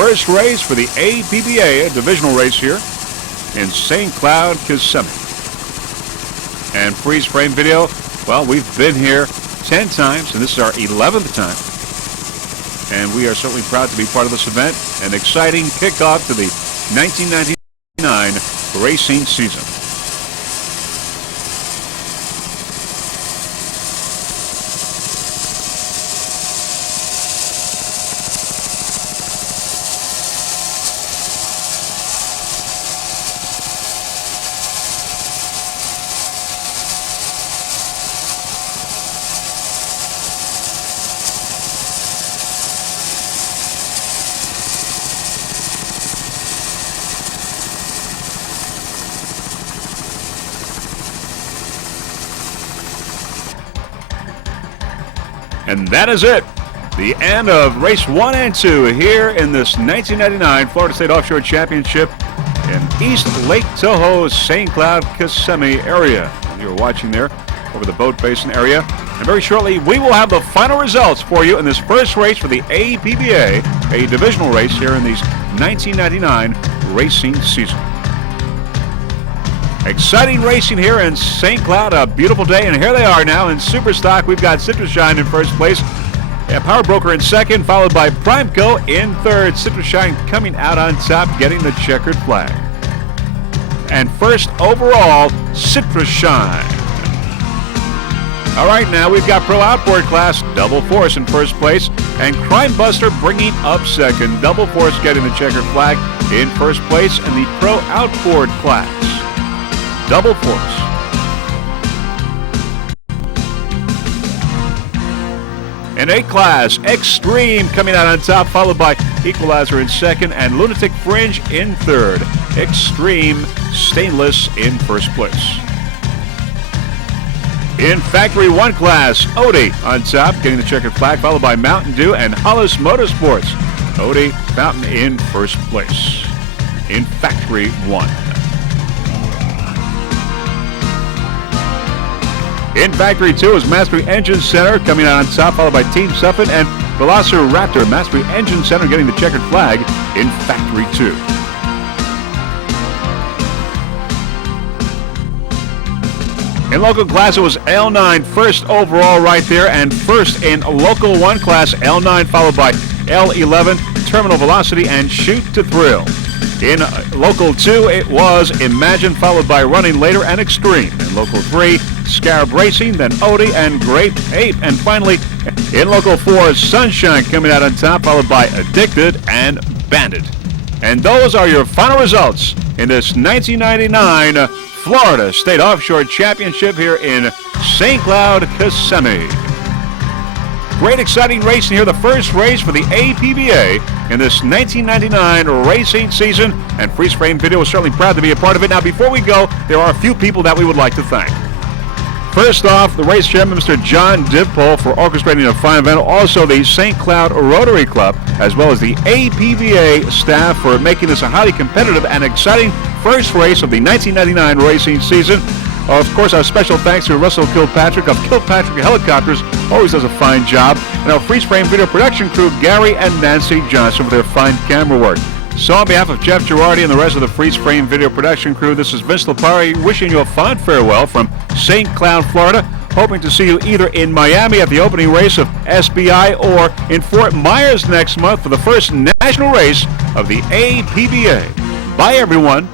first race for the APBA, a divisional race here in St. Cloud, Kissimmee. And freeze frame video, well, we've been here 10 times, and this is our 11th time. And we are certainly proud to be part of this event, an exciting kickoff to the 1999 racing season. And that is it. The end of race 1 and 2 here in this 1999 Florida State Offshore Championship in East Lake Tahoe, St. Cloud, Kissimmee area. You're watching there over the boat basin area. And very shortly, we will have the final results for you in this first race for the APBA, a divisional race here in these 1999 racing season. Exciting racing here in St. Cloud, a beautiful day, and here they are now in Super Stock. We've got Citrus Shine in first place, Power Broker in second, followed by Primeco in third. Citrus Shine coming out on top, getting the checkered flag. And first overall, Citrus Shine. All right, now we've got Pro Outboard class, Double Force in first place, and Crime Buster bringing up second. Double Force getting the checkered flag in first place in the Pro Outboard class. Double Force. In A class, Extreme coming out on top, followed by Equalizer in second and Lunatic Fringe in third. Extreme Stainless in first place. In Factory 1 class, Odie on top, getting the checkered flag, followed by Mountain Dew and Hollis Motorsports. Odie Fountain in first place in Factory 1. In Factory 2 is Mastery Engine Center coming out on top, followed by Team Suffin and Velociraptor. Mastery Engine Center getting the checkered flag in Factory 2. In local class, it was L9 first overall right there, and first in local 1 class, L9 followed by L11, Terminal Velocity and Shoot to Thrill. In local 2, it was Imagine, followed by Running Later and Extreme. In local 3, Scarab Racing, then Odie and Grape Ape. And finally, in local 4, Sunshine coming out on top, followed by Addicted and Bandit. And those are your final results in this 1999 Florida State Offshore Championship here in St. Cloud, Kissimmee. Great exciting racing here, the first race for the APBA in this 1999 racing season, and Freeze Frame Video is certainly proud to be a part of it. Now, before we go, there are a few people that we would like to thank. First off, the race chairman, Mr. John Dipole, for orchestrating a fine event. Also, the St. Cloud Rotary Club, as well as the APBA staff for making this a highly competitive and exciting first race of the 1999 racing season. Of course, our special thanks to Russell Kilpatrick of Kilpatrick Helicopters, always does a fine job, and our Freeze Frame Video production crew, Gary and Nancy Johnson, for their fine camera work. So on behalf of Jeff Girardi and the rest of the Freeze Frame Video production crew, this is Vince Lipari wishing you a fond farewell from St. Cloud, Florida, hoping to see you either in Miami at the opening race of SBI or in Fort Myers next month for the first national race of the APBA. Bye, everyone.